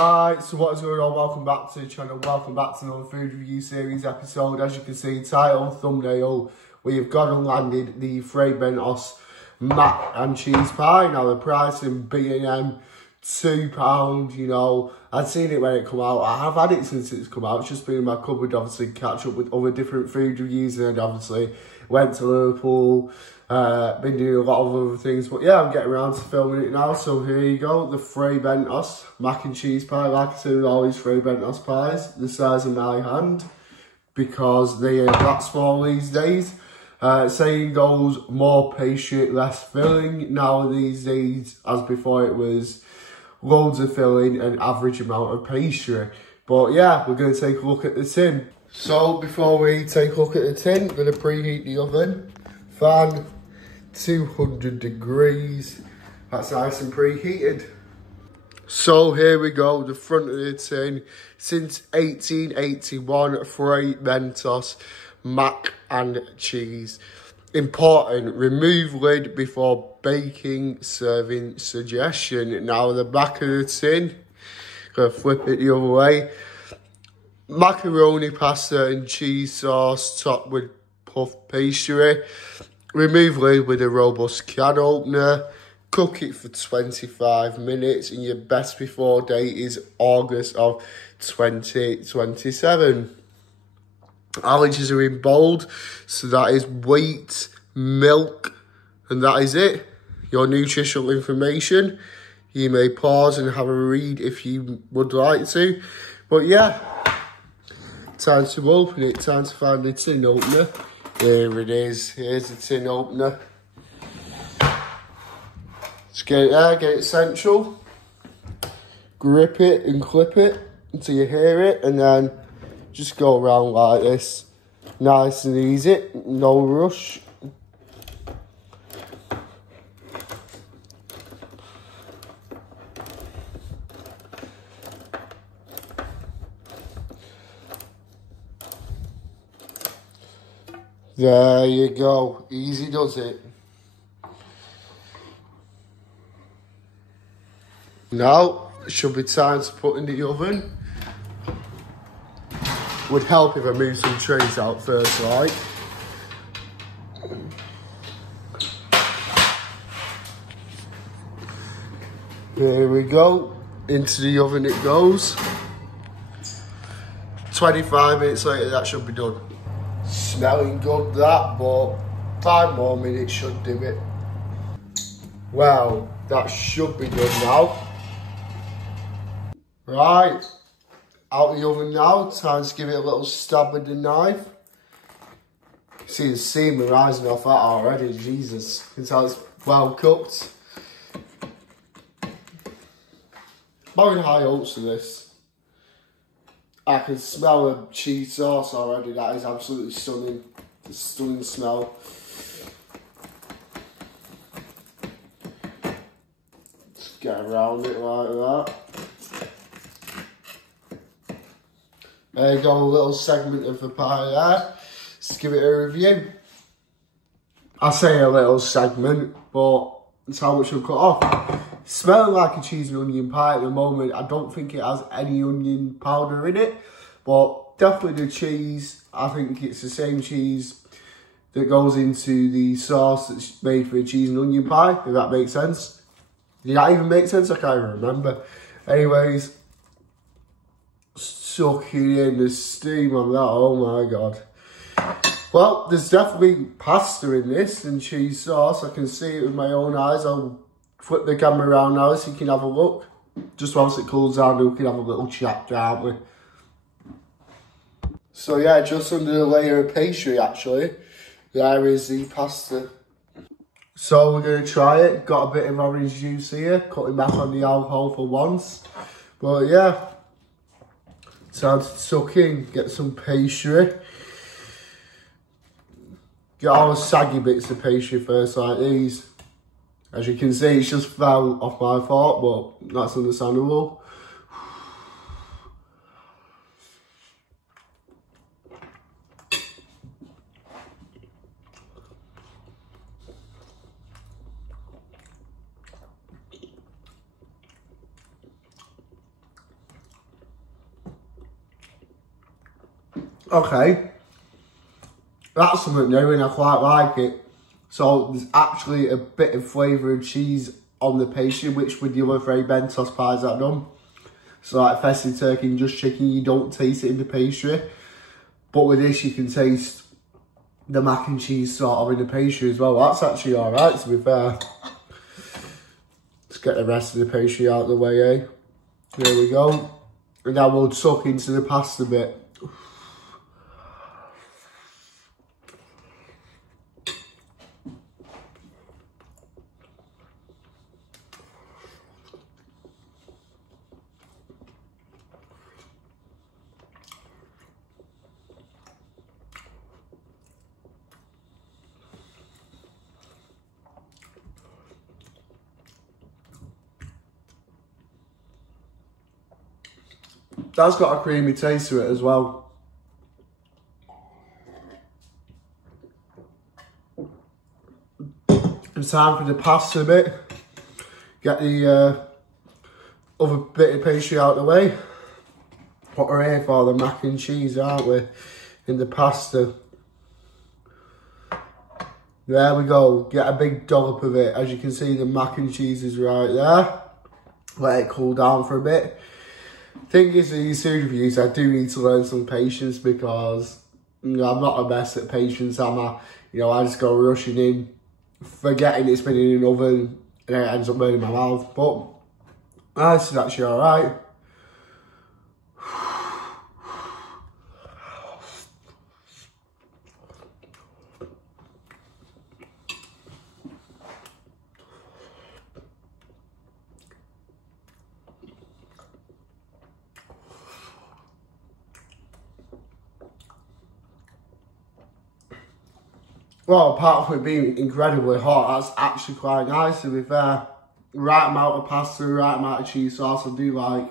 Right, so what is going on? Welcome back to the channel, welcome back to another food review series episode. As you can see, title, thumbnail, we have gone and landed the Fray Bentos mac and cheese pie. Now the price in B&M, £2, you know. I'd seen it when it come out. I have had it since it's come out. It's just been in my cupboard, obviously, catch up with other different food reviews, and then obviously went to Liverpool. Been doing a lot of other things, but yeah, I'm getting around to filming it now. So here you go, the Fray Bentos mac and cheese pie. Like I said with all these Fray Bentos pies, the size of my hand, because they are that small these days. Saying goes, more pastry, less filling. Now these days, as before, it was loads of filling and average amount of pastry. But yeah, we're going to take a look at the tin. So before we take a look at the tin, we're going to preheat the oven. Fan 200 degrees. That's nice and preheated. So here we go, the front of the tin. Since 1881, Fray Bentos mac and cheese. Important, remove lid before baking, serving suggestion. Now the back of the tin, gonna flip it the other way. Macaroni, pasta and cheese sauce topped with puff pastry. Remove lid with a robust can opener. Cook it for 25 minutes, and your best before date is August of 2027. Allergies are in bold, so that is wheat, milk, and that is it. Your nutritional information. You may pause and have a read if you would like to. But yeah, time to open it, time to find the tin opener. Here it is, here's the tin opener. Just get it there, get it central. Grip it and clip it until you hear it, and then just go around like this. Nice and easy, no rush. There you go, easy does it. Now, it should be time to put in the oven. Would help if I move some trays out first, like. Here we go, into the oven it goes. 25 minutes later, that should be done. Smelling good that, but 5 more minutes should do it. Well, that should be done now. Right, out the oven now, time to give it a little stab with the knife. See the seam rising off that already, Jesus. You can tell it's well cooked. Very high hopes for this. I can smell the cheese sauce already. That is absolutely stunning. It's a stunning smell. Just get around it like that. There you go, a little segment of the pie there. Let's give it a review. I say a little segment, but it's how much we've cut off. Smelling like a cheese and onion pie at the moment. I don't think it has any onion powder in it, but definitely the cheese. I think it's the same cheese that goes into the sauce that's made for a cheese and onion pie, if that makes sense. Did that even make sense? I can't even remember. Anyways, sucking in the steam on that, oh my god. Well, there's definitely pasta in this and cheese sauce. I can see it with my own eyes. I'll flip the camera around now so you can have a look. Just once it cools down, we can have a little chat, can't we? So yeah, just under the layer of pastry actually, there is the pasta. So we're going to try it. Got a bit of orange juice here, cutting back on the alcohol for once. But yeah, time to tuck in, get some pastry. Get all the saggy bits of pastry first, like these. As you can see, it's just fell off my fork, but that's understandable. Okay, that's something new and I quite like it. So there's actually a bit of flavour of cheese on the pastry, which with the other Fray Bentos pies I've done. So like festive turkey and just chicken, you don't taste it in the pastry. But with this you can taste the mac and cheese sort of in the pastry as well. That's actually alright, to be fair. Let's get the rest of the pastry out of the way, eh? There we go. And now we'll suck into the pasta bit. That's got a creamy taste to it as well. It's time for the pasta bit. Get the other bit of pastry out of the way. What we're here for, the mac and cheese, aren't we? In the pasta. There we go. Get a big dollop of it. As you can see, the mac and cheese is right there. Let it cool down for a bit. Thing is, these food reviews, I do need to learn some patience because, you know, I'm not the best at patience, am I? You know, I just go rushing in, forgetting it's been in an oven, and it ends up burning my mouth. But this is actually alright. Well, apart from it being incredibly hot, that's actually quite nice, to be fair. Right amount of pasta, right amount of cheese sauce. I do like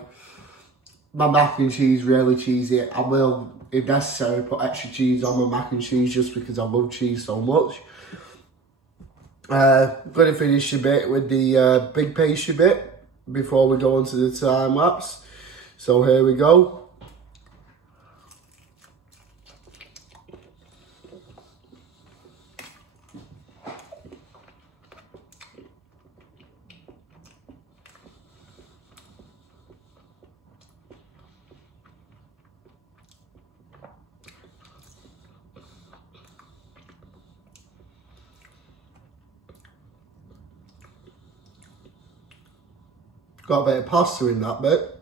my mac and cheese really cheesy. I will, if necessary, put extra cheese on my mac and cheese just because I love cheese so much. I'm going to finish a bit with the big pastry bit before we go into the time lapse. So here we go. Got a bit of pasta in that bit.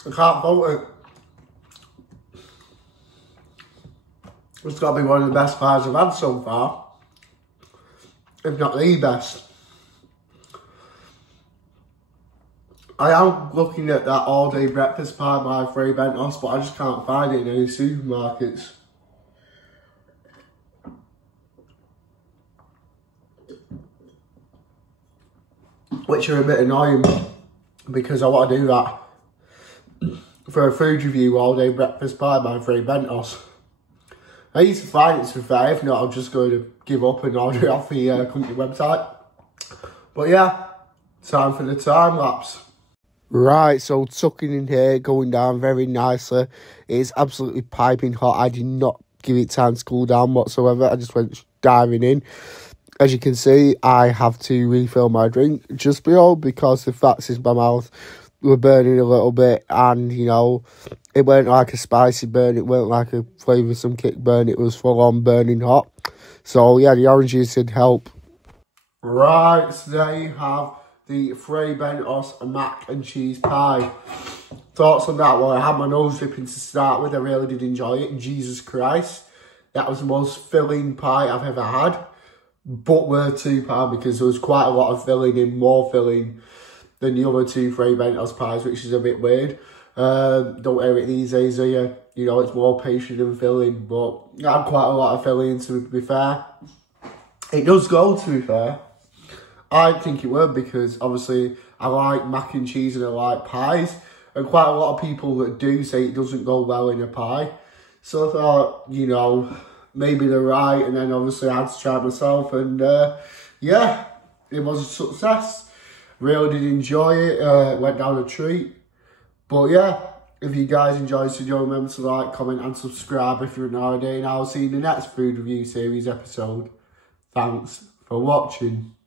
I can't fault it. It's got to be one of the best pies I've had so far, if not the best. I am looking at that all-day breakfast pie by Fray Bentos, but I just can't find it in any supermarkets. Which are a bit annoying, because I want to do that for a food review, all-day breakfast pie by Fray Bentos. I used to find it, to be fair. If not, I'm just going to give up and order it off the company website. But yeah, time for the time lapse. Right, so tucking in here, going down very nicely. It's absolutely piping hot. I did not give it time to cool down whatsoever. I just went diving in. As you can see, I have to refill my drink just because the fats in my mouth were burning a little bit, and you know, it weren't like a spicy burn, it weren't like a flavoursome kick burn, it was full on burning hot. So yeah, the orange juice did help. Right, so there you have the Fray Bentos mac and cheese pie. Thoughts on that? Well, I had my nose dripping to start with. I really did enjoy it. Jesus Christ, that was the most filling pie I've ever had, but worth £2 because there was quite a lot of filling in, more filling than the other two Fray Bentos pies, which is a bit weird. Don't hear it these days, do you? You know, it's more pastry than filling, but I had quite a lot of filling, to be fair. It does go, to be fair. I think it would, because obviously I like mac and cheese and I like pies, and quite a lot of people that do say it doesn't go well in a pie. So I thought, you know, maybe they're right. And then obviously I had to try myself. And yeah, it was a success. Really did enjoy it. Went down a treat. But yeah, if you guys enjoyed this video, remember to like, comment and subscribe if you're not already. And I'll see you in the next food review series episode. Thanks for watching.